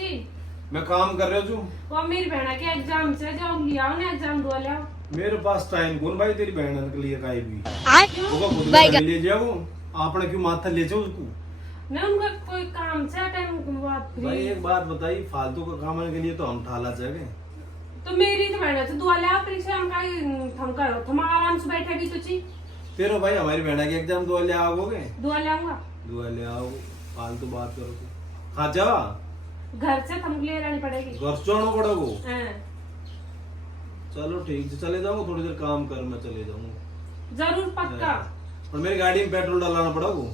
ची मैं काम कर रहा हूँ। वो मेरी बहना के एग्जाम से जाओ लिया ना एग्जाम दो लिया मेरे पास टाइम कौन भाई तेरी बहन के लिए काई भी क्यों ले जाओ आपने क्यों माथा ले जाओ उसको मैं उनका कोई काम से टाइम भाई एक बात बताई फालतू का काम के लिए तो हम ठाला चाहिए तो मेरी तो बहना से दुआ लिया परीक्षा हम का हम करो तुम आराम से बैठे भी तो ची तेरे भाई हमारी बहना के एग्जाम दुआ ले आओगे दुआ लियाऊंगा दुआ ले आओ फालतू बात करो खा जा घर से तुमको ले रहनी पड़ेगी घर से जाना पड़ेगा हाँ। चलो ठीक है चले जाऊंगा थोड़ी देर काम कर मैं चले जाऊंगा जरूर पक्का और मेरी गाड़ी में पेट्रोल डालना पड़ेगा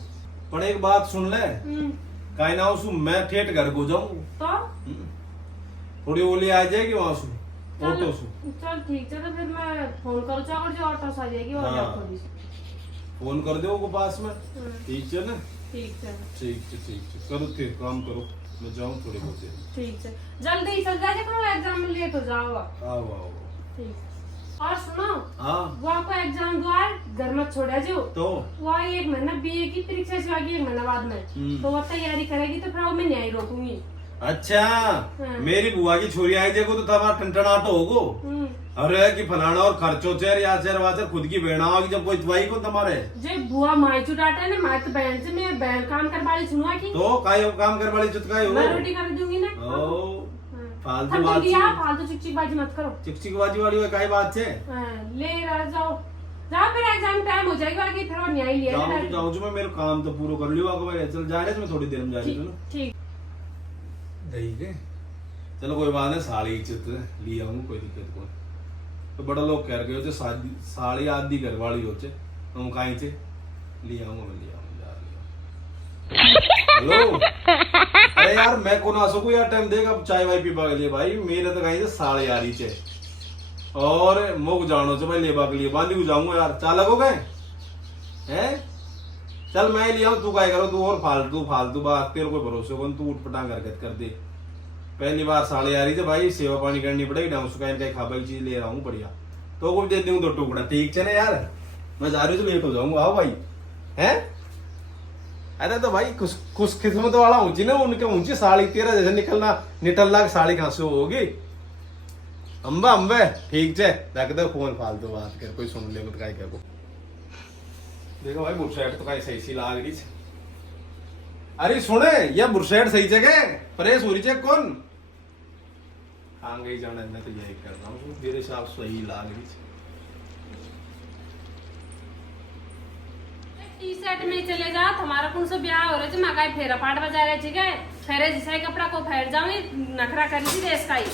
पर एक बात सुन ले काई ना उसू मैं ठेठ घर को जाऊं तो थोड़ी ओली आ जाएगी वहां से ऑटो से चल ठीक है तो फिर मैं फोन करूँ चाहो जो ऑटो से आ जाएगी और हाँ। थोड़ी फोन कर दो को पास में ठीक है ना ठीक है ठीक है करो फिर काम करो मैं जाऊं थोड़ी बहुत देर ठीक है जल्दी चल जाए करो एग्जाम में लेट हो जाओ आओ आओ ठीक और सुनो हाँ वो आपको एग्जाम द्वार घर में छोड़ा जो तो वो 1 महीना बीए की परीक्षा से आगे 1 महीना बाद में तो वो तैयारी करेगी तो फिर वो मैं नहीं रोकूंगी अच्छा मेरी बुआ की छोरी आई देखो तो तुम्हारा टंटनाट होगो अरे कि फलाना और खर्चो चेर या चेर वाचर खुद की बहना होगी जब कोई दवाई को तुम्हारे जे बुआ माई चुटाटा है ना माई तो बहन से मैं बहन काम कर वाली सुनवा की तो काय काम कर वाली चुतकाई हो मैं रोटी कर दूंगी ना ओ फालतू हम बात दिया फालतू चिकचिकबाजी मत करो चिकचिकबाजी वाली वो काय बात है ले रहा जाओ जाओ फिर एग्जाम टाइम हो जाएगा आगे फिर वो न्याय लिया जाऊं जो मैं मेरे काम तो पूरा कर लियो आगे भाई चल जा रहे मैं थोड़ी देर में जा रही हूं ठीक ठीक है चलो कोई बात नहीं साड़ी चित्र ले आऊं कोई दिक्कत कोई तो बड़ा लोग कह गए थे साड़ी आदि घर वाली होचे हम कहीं से ले आऊंगा मैं ले आऊंगा हेलो अरे यार मैं कौन आ सकूं यार टाइम देगा चाय वाय पीबा के लिए भाई मेरे तो कहीं से साड़ी आ रही छे और मुक जानो से भाई लेबा के लिए बांधी को जाऊंगा यार चालक हो गए हैं चल मैं ले आऊं तू काय करो तू और फालतू बात तेरे को भरोसे को तू उठ पटांग हरकत कर दे पहली बार साड़ी आ रही थी भाई सेवा पानी करनी पड़ेगी ना उसका इनका खाबा की चीज ले रहा हूँ बढ़िया तो कुछ दे दूँ 2 टुकड़ा ठीक है ना यार मैं जा रही हूँ तो लेट हो जाऊंगा आओ भाई हैं अरे तो भाई कुछ किस्मत वाला ऊंची ना उनके ऊंची साड़ी तेरा जैसे निकलना साड़ी कहाँ से होगी अम्बा ठीक है रख दो फोन फालतू बात कर कोई सुन ले क्या को देखो भाई बुरशेट तो कहीं सही लाग रही अरे सुने ये बुरशेट सही जगह प्रेस हो रही है कौन हाँ गई जाना मैं तो यही कर रहा हूँ मेरे हिसाब सही लाग रही टी शर्ट में चले जा हमारा कौन सा ब्याह हो रहा है मकाई फेरा पाट बजा रहे ठीक है फेरे जिसा कपड़ा को फेर जाऊंगी नखरा कर दी देश का ही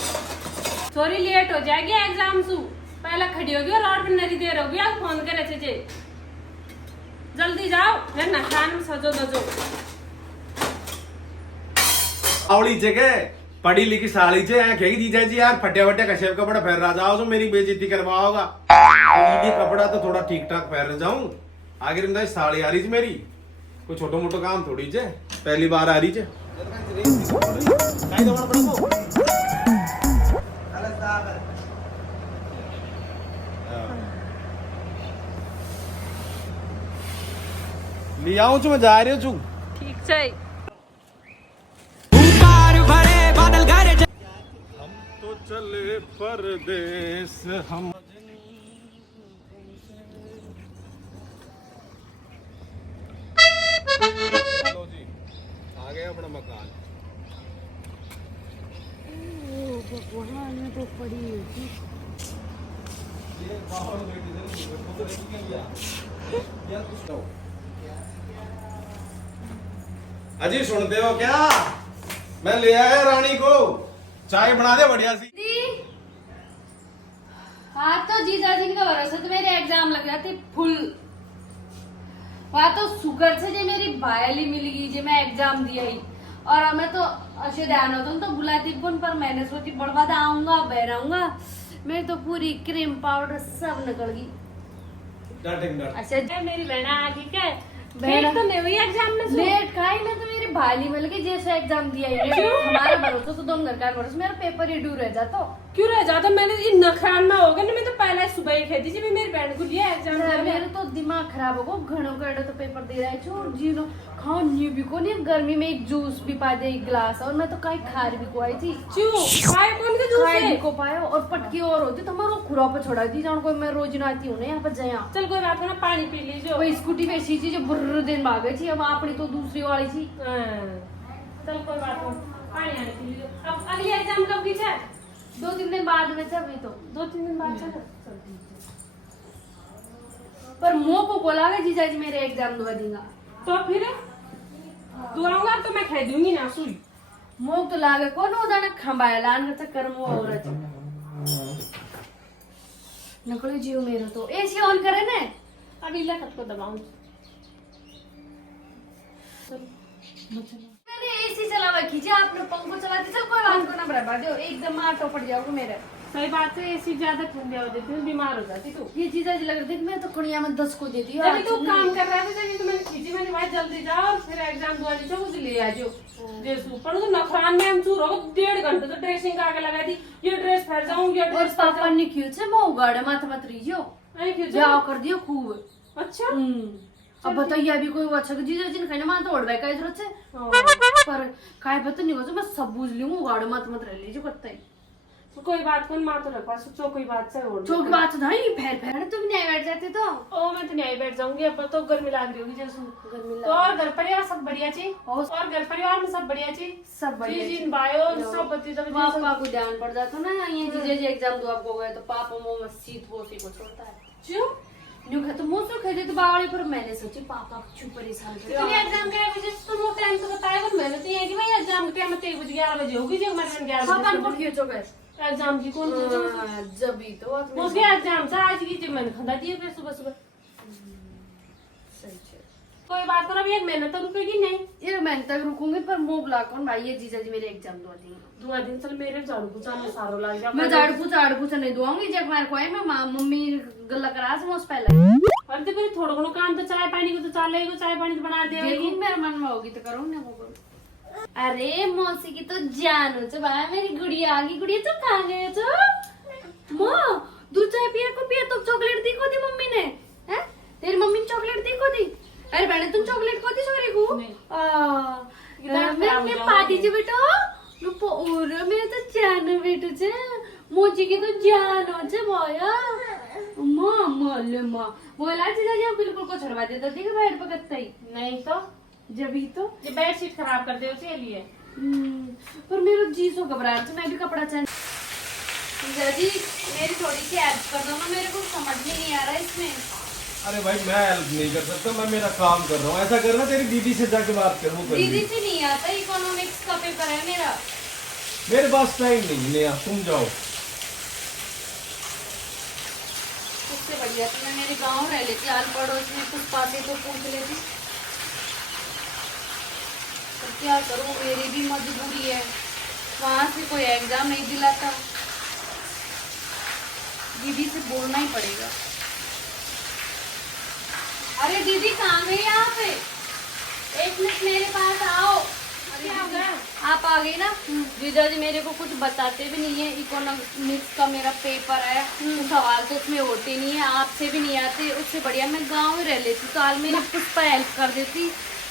सॉरी लेट हो जाएगी एग्जाम सु पहले खड़ी होगी और रोड पे नरी देर होगी आप फोन करे थे जल्दी जाओ फिर नखान सजो दजो आवड़ी जगह पढ़ी लिखी साड़ी से कहेगी जीजा जी यार फटे वटे कशेप कपड़ा पहन रहा जाओ तो मेरी बेइज्जती करवाओगा ये कपड़ा तो थोड़ा ठीक ठाक पहन जाऊं आगे रिंदा साड़ी आ रही थी मेरी कोई छोटो मोटो काम थोड़ी जे पहली बार आ रही है ले आऊं मैं जा रही हूँ ठीक है हम तो चले परदेस हम चलो जी आ गया अपना मकान भगवान में तो पड़ी होगी ये बाहर बैठी फोटो लेके गया यार कुछ कहो अजी सुनते हो क्या मैं ले आया रानी को चाय बना दे बढ़िया सी हाँ तो जीजा जी का भरोसा तो मेरे एग्जाम लग जाते फुल वहाँ तो शुगर से जो मेरी बायली मिल गई जो मैं एग्जाम दिया ही और हमें तो अच्छे ध्यान होता तो बुलाती कौन पर मैंने सोची बर्बाद आऊंगा बहराऊंगा मेरी तो पूरी क्रीम पाउडर सब निकल गई अच्छा मेरी बहना आ गई क्या लेट तो नहीं हुई एग्जाम में लेट खाई ना तो मेरी भाली मिल गई जैसे एग्जाम दिया हमारा भरोसा तो दोनों घर का भरोसा मेरा पेपर ही डू रह जाता क्यों रह जाता मैंने इन नखरान में हो गया ना मैं तो पहले सुबह ही कहती थी मेरी बहन को लिया एग्जाम मेरा तो दिमाग खराब हो गया घणों कड़े तो पेपर दे रहा है छोड़ जीनो हाँ न्यू भी को नहीं गर्मी में एक जूस भी पा दे एक गिलास और मैं तो कहीं खार भी को आई थी खाए कौन के जूस खाए है? भी को पाया और पटकी और होती तो मारो खुरा पे छोड़ा दी जान कोई मैं रोज ना आती हूँ ना यहाँ पर जया चल कोई बात ना, पानी पी लीजिए। कोई स्कूटी पे ऐसी चीज बुर्र दिन भाग गई थी अब अपनी तो दूसरी वाली थी। चल कोई बात नहीं, पानी आने पी लीजिए। अब अगली एग्जाम कब की है? 2-3 दिन बाद में सब तो 2-3 दिन बाद चल। चल ठीक है। पर मुंह को बोला गया जीजा जी मेरे एग्जाम दुआ देगा तो फिर दुआऊंगा तो मैं खा दूंगी ना सुई। मुंह तो लागे कौन हो जाना खंबाया लान का चक्कर मुंह हो रहा नकली जीव मेरा तो एसी ऑन करे ना अभी ला को दबाऊं। मैंने एसी चला हुआ खींचा आपने पंखो चला दी सब कोई बात को ना बराबर दो एकदम आटो पड़ जाओगे मेरा। सही बात है, एसी ज्यादा ठंडी हो जाती है, बीमार हो जाती तू। ये चीजा जी लग रही थी मैं तो कुड़िया में 10 को देती हूँ। जब तू काम कर रहा था तभी तो मैंने खींची, मैंने भाई जल्दी जाओ और फिर एग्जाम दुआ दी मुझे ले आ जाओ। जैसू पर तो नखरान में हम चूर हो 1.5 घंटे तो ड्रेसिंग आगे लगा दी, ये ड्रेस फैल जाऊं, ये और ड्रेस पापा ने खींचे मैं उगाड़े माथा मत रहियो जाओ कर दियो खूब। अच्छा अब बताइए अभी कोई अच्छा जीजा जी ने कहने मां तो ओढ़वे का जरूरत है पर काय पता नहीं हो मैं सब बुझ लूं उगाड़े मत रह लीजिए पता ही कोई बात कौन मां तो रख पास चो कोई बात से ओढ़ चौक बात नहीं फेर फेर तुम नहीं बैठ जाते तो ओ मैं तो नहीं बैठ जाऊंगी। अब तो गर्मी लग रही होगी जैसे गर्मी तो। और घर परिवार सब बढ़िया जी? और घर परिवार में सब बढ़िया जी? सब बढ़िया जी बायो सब बच्चे सब पापा को ध्यान पड़ जाता ना ये जीजा जी एग्जाम दो आपको गए तो पापा मुंह में सीट पोसी को छोड़ता है क्यों न्यू खा तो मुंह से खेले तो बावड़ी पर मैंने सोची पापा चुप परेशान कर तुम एग्जाम के बजे तुम वो टाइम तो बताएगा मैंने तो ये कि भाई एग्जाम के टाइम 3 बजे 11 बजे होगी जो हमारे 11 पापा को बजे क्यों चुके एग्जाम की कौन जब ही तो उसके एग्जाम से आज की जब मैंने खंदा दिए फिर सुबह सुबह। सही है कोई बात करो अभी एक महीना तो रुकेगी नहीं। ये मैं तक रुकूंगी पर मुंह बुला कौन भाई ये जीजा जी मेरे एग्जाम दो देंगे 2 दिन चल मेरे झाड़ू पोछा में सारो लग गया। मैं झाड़ू पूछा नहीं दूंगी जब मार को है मैं मम्मी गल्ला करा से उस पहले और तो फिर थोड़ा घणो काम तो चाय पानी को तो चलेगा, चाय पानी तो बना देगी। देखूं मेरे मन में होगी तो करूँ ना वो करूँ। अरे मौसी की तो जान हो भाई मेरी गुड़िया आ गई। गुड़िया तो कहाँ गए तो माँ दूध चाय पिया को पिया तो चॉकलेट दी को दी मम्मी ने हैं तेरी मम्मी ने चॉकलेट दी को दी। अरे बहने तुम चॉकलेट को दी छोरे को मैंने पार्टी जो बेटा और मेरे तो जान बेटो छे मोची की तो जान हो छे भैया माँ मल्ले माँ बोला जीजा जी बिल्कुल को छड़वा देता ठीक है बैठ पकड़ता ही नहीं तो जब ही तो ये बेडशीट खराब कर दे उसे लिए। पर मेरा जी सो घबरा रहा मैं भी कपड़ा चेंज जीजा जी मेरी थोड़ी सी हेल्प कर दो ना मेरे को समझ में नहीं आ रहा इसमें। अरे भाई मैं हेल्प नहीं कर सकता, मैं मेरा काम कर रहा हूँ। ऐसा करना तेरी दीदी से जाके बात कर, वो कर दीदी से नहीं आता इकोनॉमिक्स का पेपर है मेरा। मेरे पास टाइम नहीं है, तुम जाओ। उससे बढ़िया तो मैं मेरे गांव रह लेती आल पड़ोस में कुछ पाते तो पूछ लेती। तो क्या करूं मेरी भी मजबूरी है वहां से कोई एग्जाम नहीं दिलाता दीदी से बोलना ही पड़ेगा। अरे दीदी कहाँ गई आप 1 मिनट मेरे पास आओ। आप आ गई ना जीजा जी मेरे को कुछ बताते भी नहीं है इकोनॉमिक्स का मेरा पेपर है तो सवाल तो उसमें होते नहीं है आपसे भी नहीं आते। उससे बढ़िया मैं गांव में रह लेती तो आज मेरी कुछ पर हेल्प कर देती।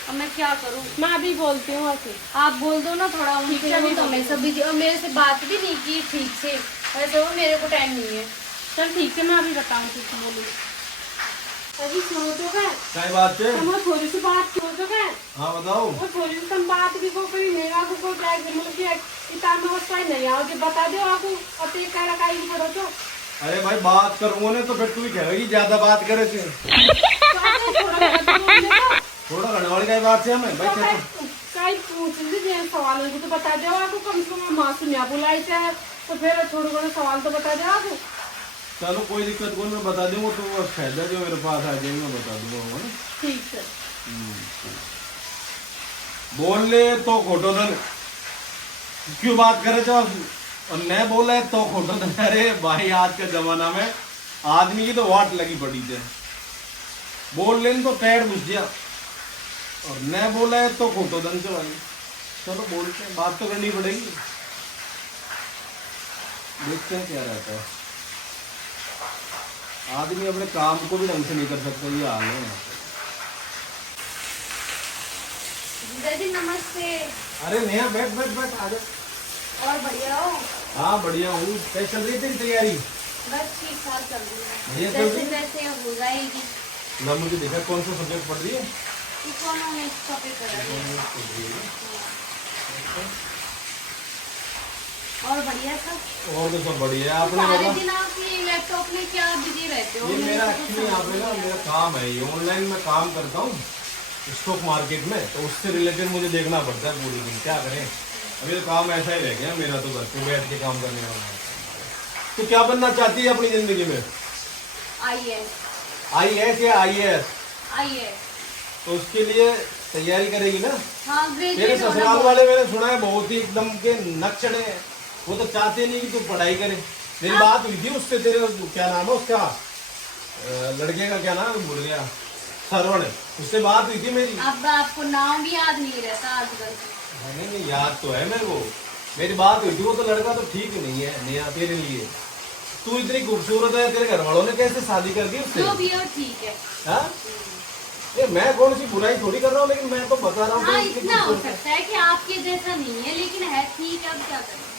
अब मैं क्या करूं मैं अभी बोलती हूँ ऐसे आप बोल दो ना थोड़ा उनसे भी तो मैं सब और मेरे से बात भी नहीं की ठीक से वैसे वो मेरे को टाइम नहीं है। चल ठीक है मैं अभी बताऊँ कुछ बोलूँ। अभी सुनो तो क्या क्या बात है? हम थोड़ी सी बात सुनो तो क्या हाँ बताओ। वो थोड़ी सी तुम बात भी को कोई मेरा को कोई ब्लैक मतलब कि इतना अवस्था नहीं आओगे बता दो आपको और तो एक कह रखा ही पड़ो तो। अरे भाई बात करूंगा ना तो फिर तू ही कहेगी ज्यादा बात करे थे। थोड़ा घने वाली का बात से हमें भाई कई पूछ लीजिए सवाल तो बता दो आपको कम से कम मासूम या बुलाई थे तो फिर थोड़ा बड़ा सवाल तो बता दो आपको। चलो कोई दिक्कत कोई मैं बता दूंगा तो वो फायदा जो मेरे पास आ जाएगी मैं बता दूंगा ना। ठीक है बोल ले तो खोटो धन क्यों बात करे तो और न बोले तो खोटो धन। अरे भाई आज के जमाना में आदमी की तो वाट लगी पड़ी थी। बोल ले तो पैर घुस गया और न बोले तो खोटो धन से वाली। चलो बोलते हैं बात तो करनी पड़ेगी देखते हैं क्या रहता है। आदमी अपने काम को भी ढंग से नहीं कर सकता ये हाल है यहाँ पे। जीजा जी नमस्ते। अरे नेहा बैठ बैठ बैठ आ जा। और बढ़िया हो? हाँ बढ़िया हूँ। कैसे चल रही तेरी तैयारी? बस ठीक ठाक चल रही बढ़िया है, चल रही जैसे है? जैसे हो जाएगी। ना मुझे देखा कौन सा सब्जेक्ट पढ़ रही है? इकोनॉमिक्स का पेपर है। और बढ़िया था। और तो सब बढ़िया है। आपने सारे बता दिन आप ये लैपटॉप में क्या बिजी रहते हो? ये मेरे मेरा को कुछ एक्चुअली यहाँ पे समझ ना नहीं मेरा आता। काम है, ये ऑनलाइन में काम करता हूँ स्टॉक मार्केट में, तो उससे रिलेटेड मुझे देखना पड़ता है पूरे दिन। क्या करें, अभी तो काम ऐसा ही रह गया मेरा, तो घर पे बैठ के काम करने वाला है। तो क्या बनना चाहती है अपनी जिंदगी में? IAS। IAS या IAS? IAS। तो उसके लिए तैयारी करेगी ना? हाँ मेरे ग्रेजुएट होना ससुराल बहुत- वाले मैंने सुना है बहुत ही एकदम के नक्शड़े हैं, वो तो चाहते नहीं कि तू पढ़ाई करे। मेरी बात हुई थी उससे, तेरे क्या नाम है उसका, लड़के का क्या नाम है भूल गया, सरवण, उससे बात हुई थी मेरी। अब आपको नाम भी याद नहीं रहता आजकल। नहीं नहीं याद तो है मेरे को, मेरी बात हुई थी। वो तो लड़का तो ठीक नहीं है नेहा तेरे लिए। तू इतनी खूबसूरत है, तेरे घर वालों ने कैसे शादी कर दी उससे? जो भी हो ठीक है। हाँ? ये मैं कौन सी बुराई थोड़ी कर रहा हूँ, लेकिन मैं तो बता रहा हूँ हाँ कि इतनी इतना हो खूबसूरत है। सकता है कि आपके जैसा नहीं है, लेकिन है ठीक है, अब क्या करें।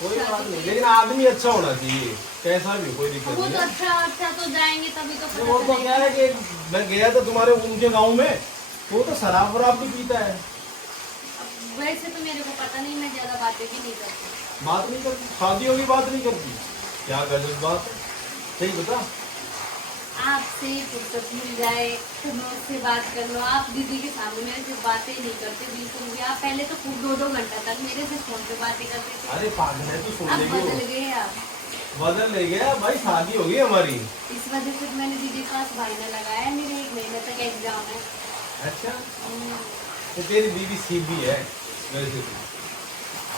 कोई बात नहीं, लेकिन आदमी अच्छा होना चाहिए, कैसा भी, कोई दिक्कत वो नहीं तो है। अच्छा अच्छा तो जाएंगे तभी तो तो वो पता तो क्या चलेगा। है कि मैं गया था तुम्हारे उनके गांव में, तो वो तो शराब वराब भी पीता है। वैसे तो मेरे को पता नहीं, मैं ज्यादा बातें भी नहीं करती। बात नहीं करती, शादी होगी बात नहीं करती, क्या गजब बात है। सही बता। आपसे फुर्सत मिल जाए तो मैं उससे बात कर लो। आप दीदी के सामने मेरे से बातें नहीं करते बिल्कुल भी। आप पहले तो खूब 2-2 घंटा तक मेरे से फोन पे बातें करते थे। अरे पागल है तू, सुन अब लेगी बदल वो। गए आप। बदल ले गया भाई, शादी हो गई हमारी। इस वजह से मैंने दीदी के पास भाईना लगाया है। मेरे 1 महीने तक एग्जाम है। अच्छा, तो तेरी दीदी सीधी है वैसे तो।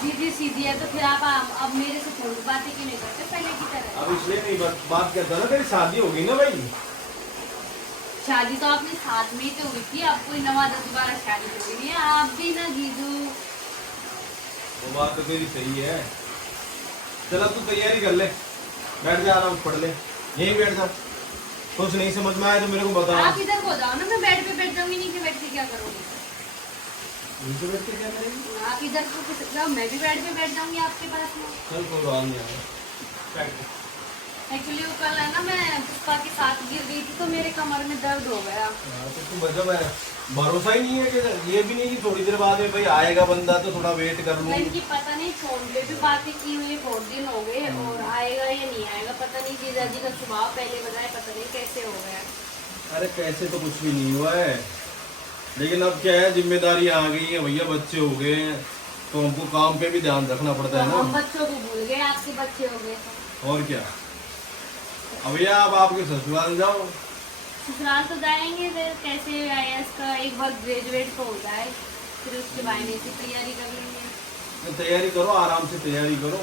दीदी सीधी है तो फिर आप अब मेरे से फोन पे बातें क्यों नहीं करते पहले की तरह? अब इसलिए नहीं बात करता ना, तेरी शादी हो गई ना भाई। शादी तो आपने साथ में ही तो हुई थी, अब कोई 9-10 शादी तो हुई नहीं है। आप भी ना जीजू। वो बात तो तेरी सही है। चल अब तू तैयारी कर ले, बैठ जा आराम से पढ़ ले, यहीं बैठ जा। कुछ नहीं समझ में आया तो मेरे को बता। आप इधर हो जाओ ना, मैं बेड पे बैठ जाऊंगी। नीचे बैठ के क्या करोगी? नीचे बैठ के क्या करेंगे? आप इधर को कुछ जाओ, मैं भी बेड पे बैठ जाऊंगी आपके पास में। चल कोई बात नहीं आया, बैठ। एक्चुअली वो कल है ना, मैं पुष्पा के साथ गिर गई थी तो मेरे कमर में दर्द हो गया। हाँ, तो तू मतलब है, भरोसा ही नहीं है कि ये भी नहीं कि थोड़ी देर बाद में भाई आएगा बंदा तो थोड़ा वेट कर लूँ। मैं इनकी पता नहीं फोन पे भी बातें की हुई है, बहुत दिन हो गए, और आएगा या नहीं आएगा पता नहीं। जीजा जी का स्वभाव पहले बताए, पता नहीं कैसे हो गया। अरे कैसे तो कुछ भी नहीं हुआ है, लेकिन अब क्या है, जिम्मेदारी आ गई है भैया, बच्चे हो गए हैं तो हमको काम पे भी ध्यान रखना पड़ता तो है हम ना। बच्चों को भूल गए, आपके बच्चे हो गए तो। और क्या, अब भैया आप आपके ससुराल जाओ। ससुराल तो जाएंगे, फिर कैसे IAS का एक बार ग्रेजुएट तो हो जाए, फिर उसके बायने की तैयारी कर लेंगे। तो तैयारी करो, आराम से तैयारी करो,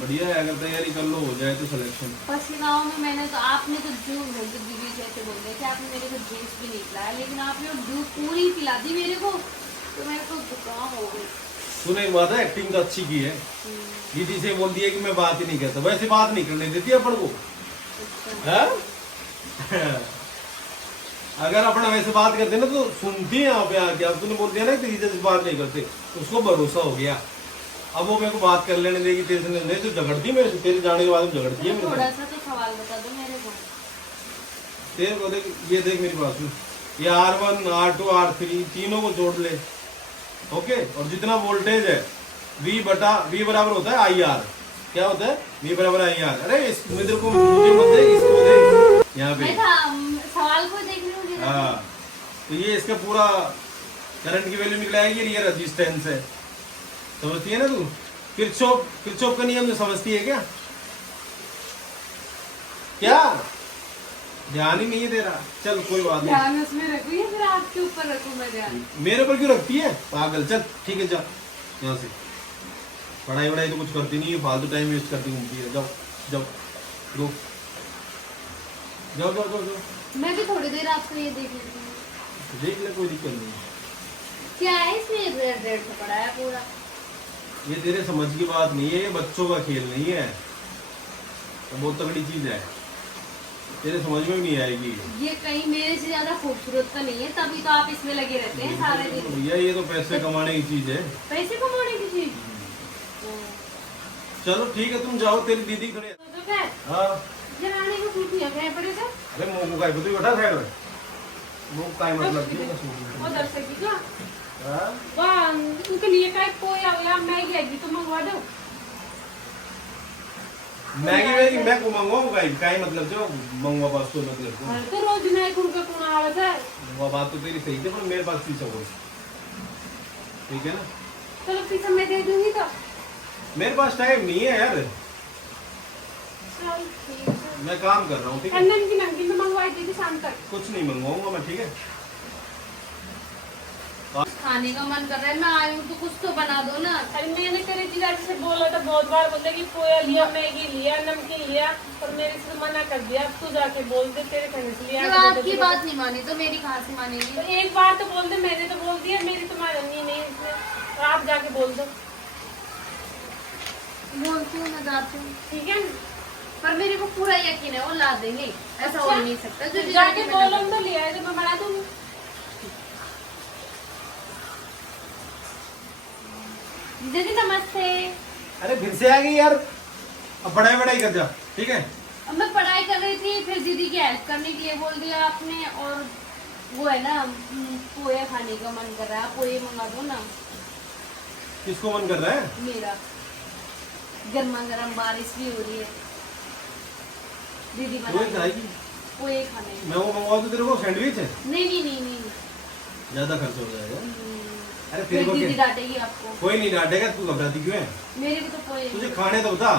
बढ़िया है। अगर तैयारी कर लो, हो जाए तो सिलेक्शन। पसीनाओं में मैंने तो, आपने तो जूस बोलते दीदी जैसे बोल रहे थे, आपने मेरे को जूस भी नहीं पिलाया, लेकिन आपने वो जूस पूरी पिला दी मेरे को, तो मेरे को जुकाम हो गई। तूने एक बात है, एक्टिंग तो अच्छी की है। दीदी से बोल दिया कि मैं बात ही नहीं करता, वैसे बात नहीं करने देती अपन को। अच्छा। हैं? अगर अपन वैसे बात करते ना तो सुनती है यहाँ पे आके। अब तूने बोल दिया ना कि दीदी से बात नहीं करते, तो उसको भरोसा हो गया। अब वो मेरे को बात कर लेने देगी तेरे से, नहीं तो झगड़ती मेरे से, तेरे जाने के बाद में झगड़ती है मेरे थोड़ा से। सा तो सवाल बता दो मेरे को। तेरे को देख, ये देख मेरी बात सुन, ये R1 R2 R3 तीनों को जोड़ ले, ओके। और जितना वोल्टेज है V बराबर होता है IR। क्या होता है? V बराबर IR। अरे इस मित्र को मुझे मत दे, इसको दे यहाँ पे। मैं था सवाल को देख रही हूँ। हाँ, तो ये इसका पूरा करंट की वैल्यू निकलाएगी, ये रेजिस्टेंस है, समझती है ना तू? किरचॉफ का नियम समझती है क्या? क्या ध्यान ही नहीं है तेरा? चल कोई बात नहीं, ध्यान उसमें रखूँ या फिर आपके ऊपर रखूँ मैं ध्यान? मेरे पर क्यों रखती है पागल? चल ठीक है, जा यहाँ से। पढ़ाई वढ़ाई तो कुछ करती नहीं है, फालतू टाइम वेस्ट करती घूमती है। जाओ जाओ, रुक जाओ जाओ जाओ जाओ, मैं भी थोड़ी देर आपको ये देख लेती हूँ। देख ले, कोई दिक्कत नहीं है। क्या है इसमें? रेड से पड़ा है पूरा। ये तेरे समझ की बात नहीं है, ये बच्चों का खेल नहीं है, तो बहुत तगड़ी चीज है। तेरे समझ में भी नहीं आएगी। ये कहीं मेरे से ज्यादा खूबसूरत तो नहीं है, तभी तो आप इसमें लगे रहते हैं सारे दिन। भैया ये तो पैसे कमाने की चीज है। पैसे कमाने की चीज। चलो ठीक है, तुम जाओ, तेरी दीदी खड़े। तो क्या हाँ ये रानी को पूछी है क्या पड़े से अरे मुंह को काय तू बैठा साइड में, मुंह काय मतलब की उधर से की क्या हाँ? वाह उनके लिए काय पोया या मैगी है तो मंगवा दो। मैगी मैं को मंगवाऊं काय मतलब जो मंगवा पास तो मतलब को अरे तो रोज नहीं कुनका कुना आवत है। वो बात तो तेरी सही है, पर मेरे पास पीछा हो, ठीक है ना। चलो पैसा मैं दे दूंगी तो। मेरे पास टाइम नहीं है यार, चल ठीक है। मैं काम कर रहा हूँ, ठीक है। नमकीन तो मंगवाई देगी शाम तक। कुछ नहीं मंगवाऊंगा मैं, ठीक है। खाने का मन कर रहा है, मैं आई हूँ तो कुछ तो बना दो ना। अरे मैंने तेरे जीजाजी से बोला था बहुत बार, बोलते कि पोया लिया मैगी लिया नमकीन लिया, पर मेरे से मना कर दिया। अब तू जाके बोल दे, तेरे कहने से लिया। जब आपकी बात नहीं मानी तो मेरी कहाँ से मानेगी। तो एक बार तो बोल दे, मैंने तो बोल दिया, मेरी तो माननी नहीं इसमें। तो आप जाके बोल दो, बोलती हूँ, मैं जाती हूँ, ठीक है। पर मेरे को पूरा यकीन है वो ला देंगे, ऐसा हो ही नहीं सकता। जो जाके बोलो तो लिया है तो मैं बना दूंगी। दीदी नमस्ते। अरे फिर से आ गई यार, अब पढ़ाई कर जा, ठीक है। अब मैं पढ़ाई कर रही थी, फिर दीदी की हेल्प करने के लिए बोल दिया आपने। और वो है ना, पोहे खाने का मन कर रहा है, पोहे मंगा दो ना। किसको मन कर रहा है? मेरा गर्मा गर्म, बारिश भी हो रही है, दीदी रोज बना खाएगी? पोहे खाने। मैं वो मंगवा दूं तेरे को, सैंडविच है, नहीं नहीं नहीं नहीं, ज्यादा खर्च हो जाएगा। अरे फिर तेरे को दीदी क्या, डांटेगी आपको। कोई नहीं डांटेगा, तू घबराती क्यों है? मेरे को तो पोहे। तुझे खाने तो बता।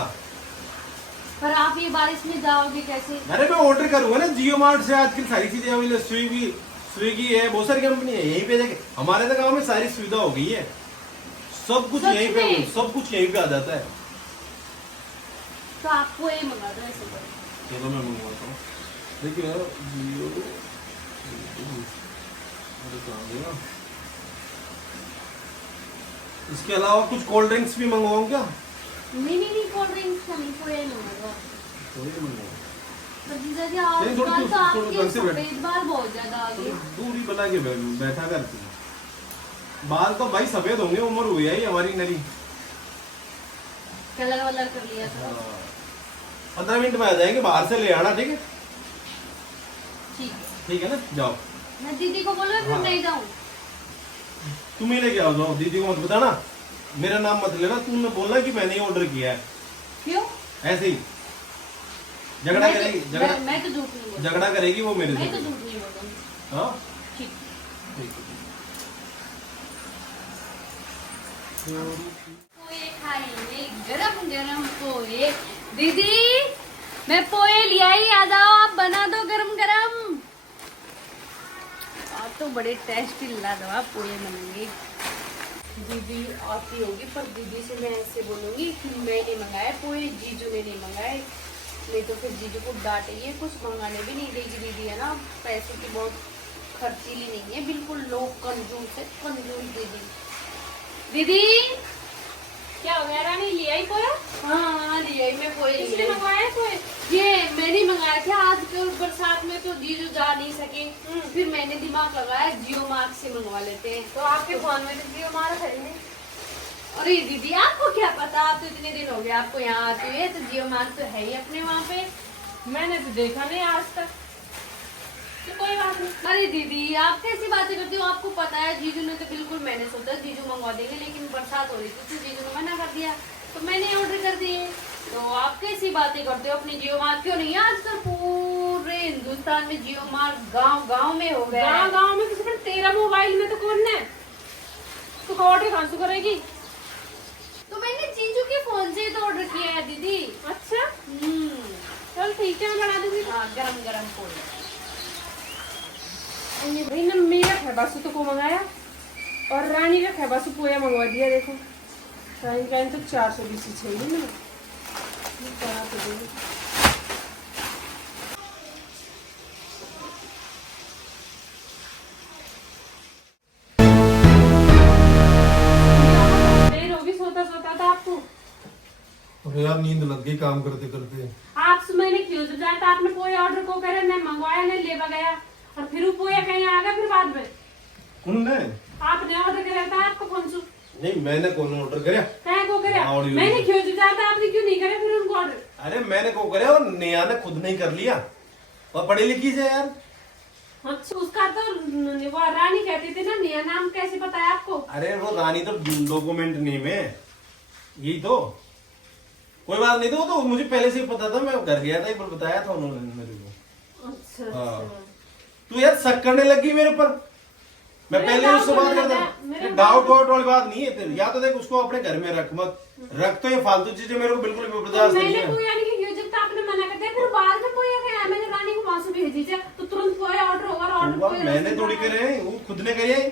पर आप ये बारिश में जाओगे कैसे? अरे मैं ऑर्डर करूंगा ना जियो मार्ट से, आजकल सारी चीजें अवेलेबल, स्विगी है, बहुत सारी कंपनी है, यहीं पे जाके। हमारे तो गाँव में सारी सुविधा हो गई है, सब कुछ सच यहीं पे, में? सब कुछ यहीं पे आ जाता है। तो आप पोहे मंगा दो, ऐसे करो। चलो मैं मंगवाता हूँ, देखिए जियो, अरे कहाँ गया? इसके अलावा कुछ कोल्ड ड्रिंक्स भी मंगवाऊँ क्या? नहीं नहीं नहीं, कोल्ड ड्रिंक्स का नहीं, पोहे मंगाऊंगा। कोई नहीं मंगवाऊँ। पर जीजाजी नहीं, थोड़ी आजकल दूर- तो थोड़ी आपके ढंग से बैठ। सफेद बाल बहुत ज्यादा आ गए। दूरी बना के बैठा करती है। बाल तो भाई सफेद होंगे, उम्र हुई है हमारी नरी। कलर वलर कर लिया था। 15 मिनट में आ जाएंगे, बाहर से ले आना, ठीक है। ठीक है, ठीक है ना, जाओ। मैं दीदी को बोलूँ फिर हाँ। नहीं जाऊँ? तुम ही लेके आओ, जाओ, दीदी को मत बताना, मेरा नाम मत लेना, तुमने बोलना कि मैंने ही ऑर्डर किया है, क्यों? ऐसे ही। झगड़ा मैं तो- करेगी, मैं तो झूठ नहीं बोलूँ। झगड़ा करेगी वो मेरे मैं तो से। झूठ नहीं बोलूँगी। हाँ ठीक। ठीक है। पोहे खाएंगे, गरम गरम पोहे। दीदी मैं पोहे ले आई, आ जाओ, आप बना दो गरम गरम। आप तो बड़े टेस्टी लाजवाब पोहे बनेंगे। दीदी आती होगी, पर दीदी से मैं ऐसे बोलूंगी कि मैंने मंगाए पोहे, जीजू ने नहीं मंगाए। नहीं तो फिर जीजू को डांटेगी, कुछ मंगाने भी नहीं देगी दीदी, है ना। पैसे की बहुत खर्चीली नहीं है, बिल्कुल लोग कंजूस है, कंजूस दीदी। दीदी क्या हो गया रानी, लिया ही पोया? हाँ लिया मैं पोहे किसने लिए। मंगवाया पोए? ये मैंने मंगाया था, आजकल बरसात में तो जीजू जा नहीं सके, फिर मैंने दिमाग लगाया जियो मार्ट से मंगवा लेते हैं। तो आपके फोन में तो जियो मारा है नहीं? अरे दीदी आपको क्या पता, आप तो इतने दिन हो गए आपको यहाँ आते हुए, तो जियो मार्ट तो है ही अपने वहाँ पे। मैंने तो देखा नहीं आज तक। तो कोई बात नहीं। अरे दीदी आप कैसी बातें करती हो, आपको पता है जीजू ने तो बिल्कुल, मैंने सोचा जीजू मंगवा देंगे, लेकिन बरसात हो रही थी तो जीजू ने मना कर दिया, तो मैंने ऑर्डर कर दिए। तो आप कैसी बातें करते हो, अपनी जियो मार्ट क्यों नहीं है? आजकल पूरे हिंदुस्तान में जियो मार्ट गांव गांव में हो गया है। गाँव में किसी पर, तेरा मोबाइल में तो कौन है? तू ऑर्डर कहाँ से करेगी? तो मैंने जीजू के फोन से तो ऑर्डर किया है दीदी। अच्छा चल ठीक है, मैं बना दूंगी। हाँ गरम गरम पोहे। भाई ने मेरा खैबासू तो को मंगाया और रानी का खैबासू पोया मंगवा दिया। देखो रानी का तो 420 चाहिए ना, ये करा तो देंगे। देर होगी, सोता सोता था आपको। अरे यार नींद लग गई काम करते करते। आपसे मैंने क्यों जाता, आपने पोए ऑर्डर को करे, मैं मंगवाया नहीं लेवा गया और फिर वो पोया कहीं आ गया फिर बाद में। कौन ने? आपने ऑर्डर कराया था, आपको फोन से नहीं मैंने कौन ऑर्डर कराया? कहीं को करे, ऑडियो। मैंने क्यों जाता, आपने क्यों नहीं करे फिर उनको ऑर्डर? अरे मैंने को कराया और नेहा ने खुद नहीं कर लिया। और पढ़ी लिखी से यार। अच्छा उसका तो वो रानी कहती थी ना, निया नाम कैसे पता है आपको? अरे वो रानी तो डॉक्यूमेंट नेम है, यही तो। कोई बात नहीं, तो वो तो मुझे पहले से ही पता था, मैं घर गया था एक बार बताया था उन्होंने मेरे को। अच्छा हाँ। अच्छा। तू यार शक करने लगी मेरे ऊपर। मैं मेरे पहले उससे डाउट बात होने करता लगा, मेरे डाउट वाउट वाली बात नहीं है तेरी। या तो देख उसको अपने घर में रख मत रख, तो ये फालतू चीजें मेरे को बिल्कुल भी बर्दाश्त नहीं मैंने है। कोई यानी कि योजित आपने मना कर दिया, फिर बाद में पोया गया, मैंने रानी को वहां से भेजी थी तो तुरंत पोया ऑर्डर होगा, ऑर्डर हुआ, मैंने थोड़ी करे हैं, वो खुद ने करे हैं।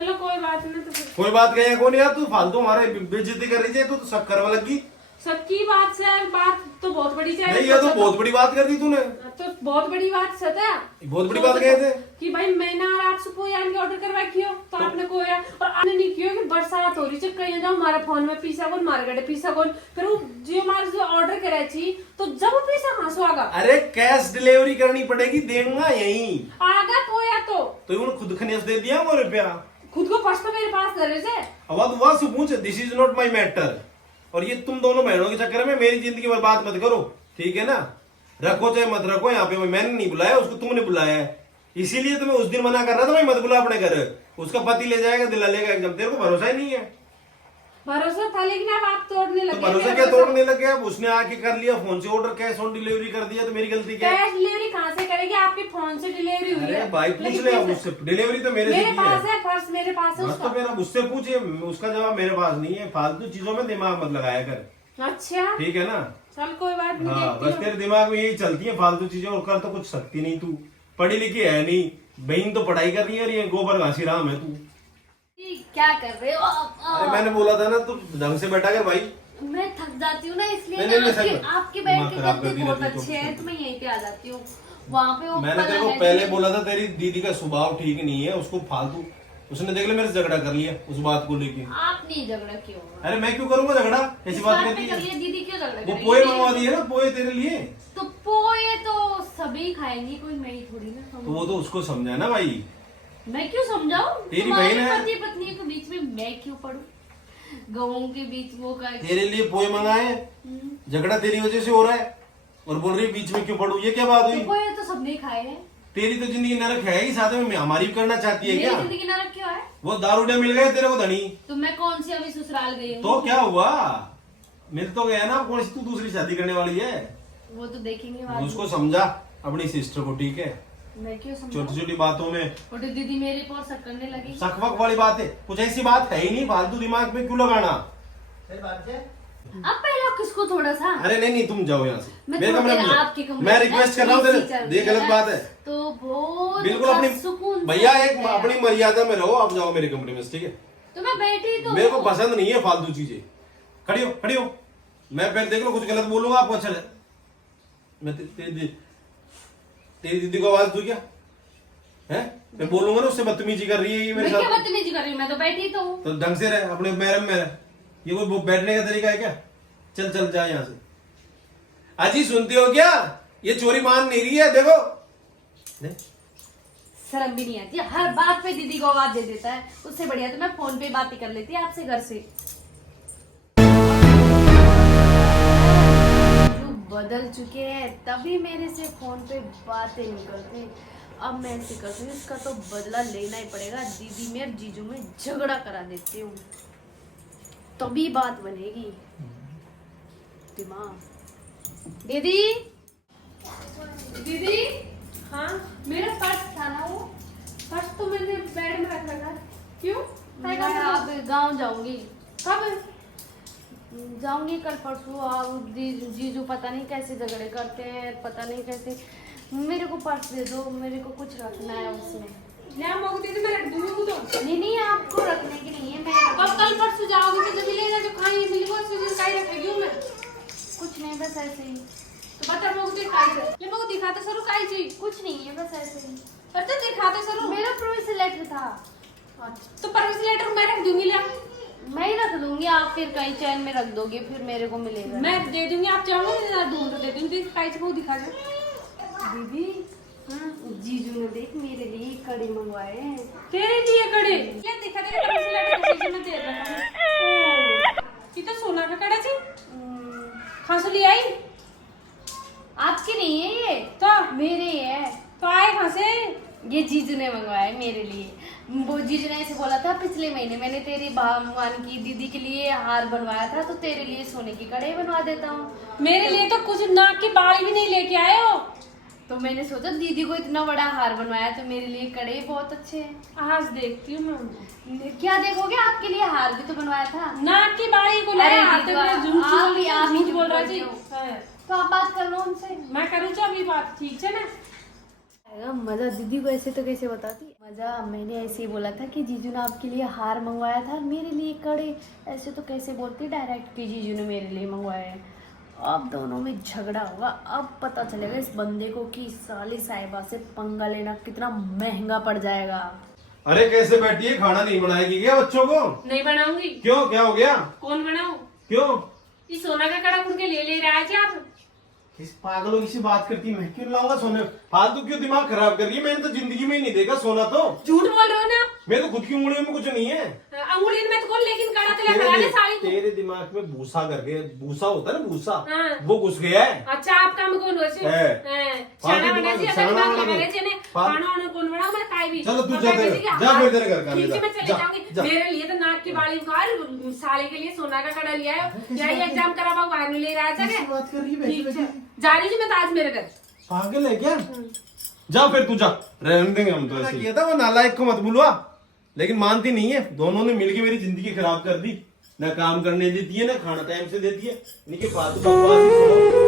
चलो कोई बात नहीं। तो फिर कोई बात कहे कौन यार, तू फालतू हमारे बेइज्जती कर रही है, तू तो शक करवा लगी। सच्ची बात से बात तो बहुत बड़ी चाहिए। नहीं ये तो बहुत बड़ी बात कर दी तूने। तो बहुत बड़ी बात सता बहुत बड़ी बात कहे थे कि भाई मैंने और आपसे पोया के ऑर्डर करवा कियो तो आपने कोया और आपने नहीं कियो कि बरसात हो रही है, कहीं जाओ हमारा फोन में पीसा कौन, मारे गड्ढे पीसा कौन, फिर वो जो हमारे जो ऑर्डर कराई थी तो जब वो पीसा कहाँ से आगा? अरे कैश डिलीवरी करनी पड़ेगी, देऊंगा यही आगा पोया तो उन्होंने खुद खनियास दे दिया वो रुपया। खुद को पर्स तो मेरे पास कर रहे थे। अब तू वहां से पूछ, this is not my matter. और ये तुम दोनों बहनों के चक्कर में मेरी जिंदगी बर्बाद मत करो, ठीक है ना? रखो चाहे मत रखो, यहाँ पे मैंने नहीं बुलाया, उसको तुमने बुलाया है। इसीलिए तो मैं उस दिन मना कर रहा था, भाई मत बुला अपने घर, उसका पति ले जाएगा दिला लेगा एकदम। तेरे को भरोसा ही नहीं है। भरोसा था लेकिन अब आप तोड़ने तो लगे। भरोसा क्या तोड़ने लगे? अब उसने आके कर लिया फोन से ऑर्डर, कैश ऑन डिलीवरी कर दिया, तो मेरी गलती क्या है? कैश डिलीवरी कहाँ से करेगी? आपके फोन से डिलीवरी हुई अरे है। भाई पूछ लेकिन ले अब कैसे? उससे, डिलीवरी तो मेरे से मेरे की पास है। है पर्स, मेरे पास है बस तो उसका। मेरा उससे पूछिए, उसका जवाब मेरे पास नहीं है। फालतू चीजों में दिमाग मत लगाया कर, अच्छा ठीक है ना? चल कोई बात नहीं। हाँ देखती बस हूँ। तेरे दिमाग में यही चलती है फालतू चीजें, और कर तो कुछ सकती नहीं। तू पढ़ी लिखी है नहीं, बहन तो पढ़ाई कर रही है और ये गोबर घासी राम है तू। क्या कर रहे हो अरे मैंने बोला था ना, तू ढंग से बैठा कर भाई। मैं थक जाती हूँ ना, इसलिए नहीं, नहीं, ना सही आपके बात। आपके बेड दिमाग के खराब गद्दे करती बहुत रहती है अच्छे हैं तो। तो मैं यहीं पे आ जाती हूँ। वहाँ पे वो मैंने तेरे को पहले बोला था, तेरी दीदी का स्वभाव ठीक नहीं है, उसको फालतू उसने देख ले मेरे से झगड़ा कर लिया उस बात को लेके। आप नहीं झगड़ा क्यों? अरे मैं क्यों करूंगा झगड़ा? ऐसी इस बात बात कर पे दी कर है। लिया, दीदी क्यों झगड़ा वो करेगी? पोए मंगवा दिए ना, पोए तेरे लिए। तो पोए तो सभी खाएंगी, कोई मैं ही थोड़ी ना तो खाऊंगी। वो तो उसको समझा ना भाई। मैं क्यों समझाऊं? तेरी तुम्हारे बहन है। पति पत्नी के बीच में मैं क्यों पढ़ूं? गवों के बीच वो का तेरे लिए पोए मंगाए, झगड़ा तेरी वजह से हो रहा है और बोल रही है बीच में क्यों पड़ू? ये क्या बात हुई? पोए तो सबने खाए हैं। तेरी तो जिंदगी नरक है ही, साथ में हमारी भी करना चाहती है मेरी क्या? जिंदगी नरक क्यों है? वो दारूडे मिल गए तेरे को धनी, तो मैं कौन सी अभी ससुराल गई हूँ? तो क्या हुआ? मिल तो गया ना। कौन सी तू दूसरी शादी करने वाली है? वो तो देखेंगे बाद में। उसको समझा अपनी सिस्टर को, ठीक है? मैं क्यों समझाऊं? छोटी छोटी बातों में छोटी दीदी मेरे पर शक करने लगी। सकवक वाली बात है, कुछ ऐसी बात है ही नहीं, फालतू दिमाग में क्यों लगाना? अब पहले आप किसको थोड़ा सा अरे नहीं नहीं, तुम जाओ यहाँ से, मैं मेरे थोड़ा कमरे में देर जाओ। आपके कमरे मैं में रिक्वेस्ट ना कर रहा हूँ AC तेरे, चल देख रही गलत है बात है। तो बहुत बिल्कुल अपनी सुकून से भैया एक बैठे हैं। अपनी मर्यादा में रहो। आप जाओ मेरे कमरे में, ठीक है? तो मैं बैठी तो मेरे को हूँ। पसंद नहीं है फालतू चीजें। खड़ी हो खड़ी हो, मैं पहले देख लो कुछ गलत बोलूंगा आपको अच्छा लगे। मैं तेरी दीदी को आवाज दूं क्या है? मैं बोलूंगा ना उससे बदतमीजी कर रही है ये मेरे मैं क्या साथ, बदतमीजी कर रही हूँ? मैं तो बैठी तो हूँ। तो ढंग से रह, अपने मैरम में रह। ये कोई बैठने का तरीका है क्या? चल चल जा यहाँ से। अजी सुनते हो क्या? ये चोरी मान नहीं रही है, देखो देख। शर्म भी नहीं आती, हर बात पे दीदी को आवाज दे देता है। उससे बढ़िया तो मैं फोन पे बात ही कर लेती आपसे घर से। जो बदल चुके हैं तभी मेरे से फोन पे बातें नहीं करते। अब मैं ऐसे करती हूँ, इसका तो बदला लेना ही पड़ेगा। दीदी में और जीजू में झगड़ा करा देती हूँ, तभी बात बनेगी। दिमाग दीदी दीदी हाँ मेरा पर्स था ना, वो पर्स तो मैंने बेड में रख रखा। क्यों? मैं अब गांव जाऊंगी। कब? जाऊंगी कल परसों। अब जीजू पता नहीं कैसे झगड़े करते हैं, पता नहीं कैसे। मेरे को पर्स दे दो, मेरे को कुछ रखना है उसमें। यहाँ मोगती थी, मैं रख दूंगी वो तो। नहीं नहीं, आपको रखने की नहीं है, मैं अब कल परसों जाओगे तो जो मिलेगा, जो खाएंगे मिलेगा, उसमें जो खाई रखेगी हूँ मैं। कुछ नहीं, बस ऐसे ही। तो बता मोगती खाई से ले, मोगती दिखाते सरू खाई चीज। कुछ नहीं है, बस ऐसे ही। पर तो दिखाते सरू। मेरा प्रोमिस लेटर था। तो परमिशन लेटर मैं रख दूंगी ले। मैं ही रख दूंगी, आप फिर कहीं चैन में रख दोगे, फिर मेरे को मिलेगा। मैं दे दूंगी, आप चाहोगे ढूंढ दे दूंगी, काइच को दिखा दे। दीदी जीजू ने देख मेरे लिए कड़ी मंगवाए हैं। तेरे लिए कड़े ले दिखा दे, कौन सी लड़की को जीजू ने दे रखा है। ओ ये तो सोना का कड़ा छी। खासू ले आई, आपके नहीं है ये, तो मेरे है। तो आए कहाँ से? ये जीजू ने मंगवाए मेरे लिए। वो जीजू ने ऐसे बोला था पिछले महीने, मैंने तेरी भगवान की दीदी के लिए हार बनवाया था, तो तेरे लिए सोने की कड़े बनवा देता हूँ। मेरे लिए तो कुछ नाक की बाल भी नहीं लेके आए हो। तो मैंने सोचा दीदी को इतना बड़ा हार बनवाया, तो मेरे लिए कड़े बहुत अच्छे हैं। आज देखती हूँ मैं। क्या देखोगे, आपके लिए हार भी तो बनवाया था। नाक की बाली को ले अरे आते दीदी, हुए आप ही झूठ बोल रहा जी। तो आप बात कर लो उनसे। मैं करूँ जो अभी बात, ठीक है ना? मजा दीदी को ऐसे तो कैसे बताती मजा। मैंने ऐसे ही बोला था कि जीजू ने आपके लिए हार मंगवाया था, मेरे लिए कड़े। ऐसे तो कैसे बोलती डायरेक्ट कि जीजू ने मेरे लिए मंगवाया है। अब दोनों में झगड़ा होगा, अब पता चलेगा इस बंदे को कि साली साहिबा से पंगा लेना कितना महंगा पड़ जाएगा। अरे कैसे बैठी है, खाना नहीं बनाएगी क्या बच्चों को? नहीं बनाऊंगी। क्यों, क्या हो गया? कौन बनाऊं? क्यों? ये सोना का कड़ा खुद के ले रहा है जी आप। किस पागलों की सी बात करती, मैं क्यों लाऊंगा सोने? फालतू क्यों दिमाग खराब कर रही है? मैंने तो जिंदगी में ही नहीं देखा सोना। तो झूठ बोल रहे हो ना? मैं तो खुद की उंगलियों में कुछ नहीं है। अंगुली में तो कौन, लेकिन कड़ा तो लगा है साड़ी को। तेरे दिमाग में भूसा करके, भूसा होता है ना भूसा, हाँ। वो घुस गया है। अच्छा आप काम कौन वैसे है। खाना बना जी, अगर खाना बात बना लगा रहे ने खाना वाना कौन बना, मैं काई भी। चलो तू अब जा मैं तेरे- किसी के जा हाथ- फिर तेरे घर का ठीक है जा, मैं चले जा, जाऊंगी। जा। मेरे लिए तो नाक की बाली उखाड़, साले के लिए सोना का कड़ा लिया है। यही एग्जाम करा हुआ बाहर ले रहा कैसी है। बात कर रही है? ठीक बैठी है बैठी। जा रही हूँ मैं तो आज मेरे घर। पागल है क्या? जा फिर तू जा, रहने देंगे हम तो। ऐसे किया था वो नालायक को मत बुलवा, लेकिन मानती नहीं है। दोनों ने मिलके मेरी जिंदगी खराब कर दी। ना काम करने देती है, ना खाना टाइम से देती है। इनके फालतू बकवास ही सुनो।